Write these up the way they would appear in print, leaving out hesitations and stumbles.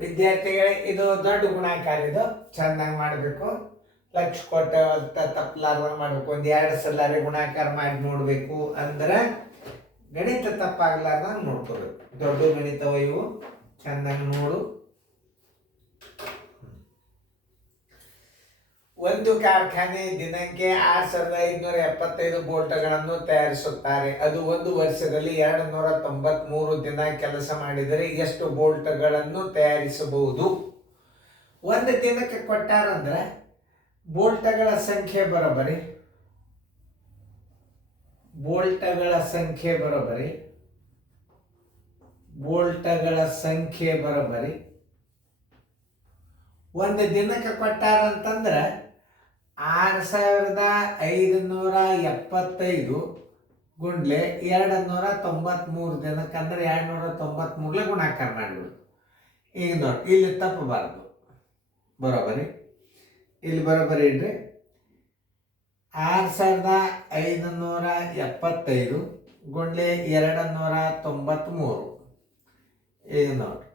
ವಿದ್ಯಾರ್ಥಿಗಳೇ, ಇದು ದೊಡ್ಡ ಗುಣಾಕಾರ. ಇದು ಚೆನ್ನಾಗಿ ಮಾಡಬೇಕು. ಲಕ್ಷ ಕೊಟ್ಟ ತಪ್ಪಲಾರ್ದ ಮಾಡಬೇಕು. ಒಂದು 2 ಸಲ ಗುಣಾಕಾರ ಮಾಡಿ ನೋಡಬೇಕು. ಅಂದ್ರೆ ಗಣಿತ ತಪ್ಪಾಗ್ಲಾರ್ದ ನೋಡ್ಕೋಬೇಕು. ದೊಡ್ಡ ಗಣಿತವ ಇವು, ಚೆನ್ನಾಗಿ ನೋಡು. ಒಂದು ಕಾರ್ಖಾನೆ ದಿನಕ್ಕೆ 6575 ಬೋಲ್ಟ್ಗಳನ್ನು ತಯಾರಿಸುತ್ತಾರೆ. ಅದು ಒಂದು ವರ್ಷದಲ್ಲಿ 293 ದಿನ ಕೆಲಸ ಮಾಡಿದರೆ ಎಷ್ಟು ಬೋಲ್ಟ್ಗಳನ್ನು ತಯಾರಿಸಬಹುದು? ಒಂದು ದಿನಕ್ಕೆ ಕೊಟ್ಟಾರಂದ್ರೆ ಬೋಲ್ಟ್ಗಳ ಸಂಖ್ಯೆ ಬರೋಬರಿ ಒಂದು ದಿನಕ್ಕೆ ಕೊಟ್ಟಾರ ಅಂತಂದ್ರೆ 6575 ಗುಂಡ್ಲೆ 293 ದಿನಕ್ಕಂದ್ರೆ 293 ಗುಣಾಕಾರ ಮಾಡಿಬಿಡು. ಈಗ ನೋಡಿ, ಇಲ್ಲಿ ತಪ್ಪಬಾರ್ದು. ಬರೋಬರಿ ಇಲ್ಲಿ ಬರೋಬರಿ ಇಡ್ರಿ. 6575 ಗುಂಡ್ಲೆ 293. ಈಗ ನೋಡಿ,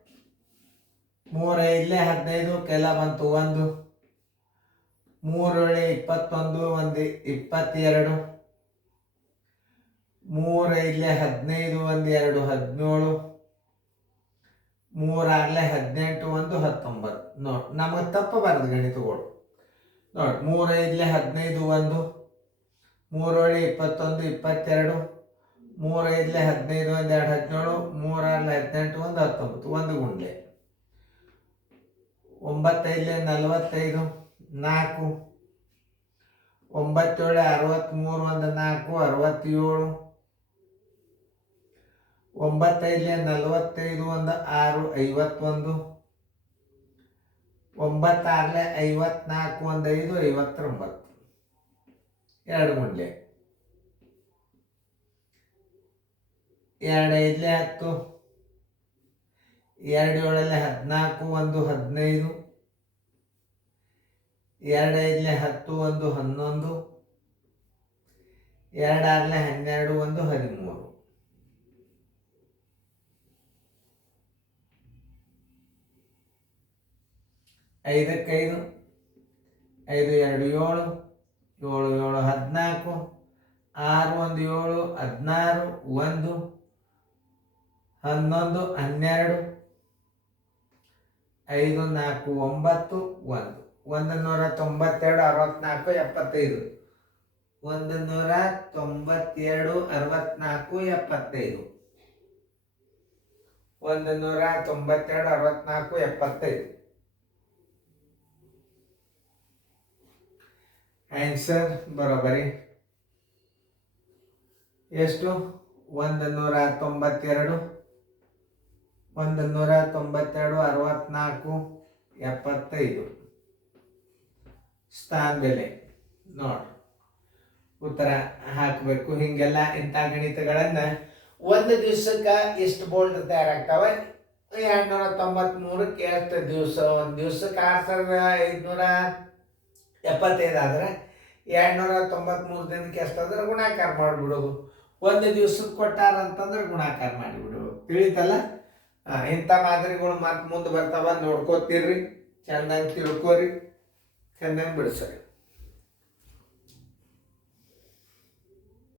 3 5 15 ಕೆಲ ಬಂತು 1, 3 7 21, 1 22, 3 5 15, 1 2 17, 3 6 18, 1 19. ನೋಡಿ, ನಮಗೆ ತಪ್ಪಬಾರದು ಗಣಿತಗಳು. ನೋಡಿ, 3 5 15, 1, 3 7 21, 22, 3 5 15, 1 2 17, 3 6 18, 1 19, 1 ಗುಂಡ್ಲೆ 9 5 45, 4, 9 7 63, 1 4 67, 9 5 45, 1 6 51, 9 6 54, 1 5 59, 2 ಗುಂಡ್ಲೆ 2 5 10, 2 7 14, 1 15, 2 5 10, 1 11, 2 6 12, 1 13. 5 5, 5 2 7, 7 7 14, 6 1 7, 16, 1 11, 12, 5 4 9, 1 192 64 75, 192 64 75, 192 64 75. ಆನ್ಸರ್ ಬರೋಬರಿ ಎಷ್ಟು? 192, 64 75 ಸ್ಥಾನ ಬೆಲೆ. ನೋಡಿ, ಉತ್ತರ ಹಾಕಬೇಕು. ಹಿಂಗೆಲ್ಲ ಇಂಥ ಗಣಿತಗಳನ್ನು ಒಂದು ದಿವಸಕ್ಕೆ ಎಷ್ಟು ಬೋಲ್ಟ್ ತಯಾರಾಗ್ತವೆ? 293ಕ್ಕೆ ಎಷ್ಟು ದಿವಸ? ಒಂದು ದಿವಸಕ್ಕೆ 6575 ಆದರೆ 293 ದಿನಕ್ಕೆ ಎಷ್ಟಾದ್ರೆ ಗುಣಾಕಾರ ಮಾಡಿಬಿಡೋದು. ಒಂದು ದಿವ್ಸಕ್ಕೆ ಕೊಟ್ಟಾರ ಅಂತಂದ್ರೆ ಗುಣಾಕಾರ ಮಾಡಿಬಿಡೋದು. ತಿಳಿತಲ್ಲ? ಇಂಥ ಮಾದರಿಗಳು ಮತ್ತೆ ಮುಂದೆ ಬರ್ತಾವ, ನೋಡ್ಕೋತೀರ್ರಿ. ಚೆನ್ನಾಗಿ ತಿಳ್ಕೊರಿ, ಚೆನ್ನಾಗಿ ಬಿಡಿಸ್ರಿ.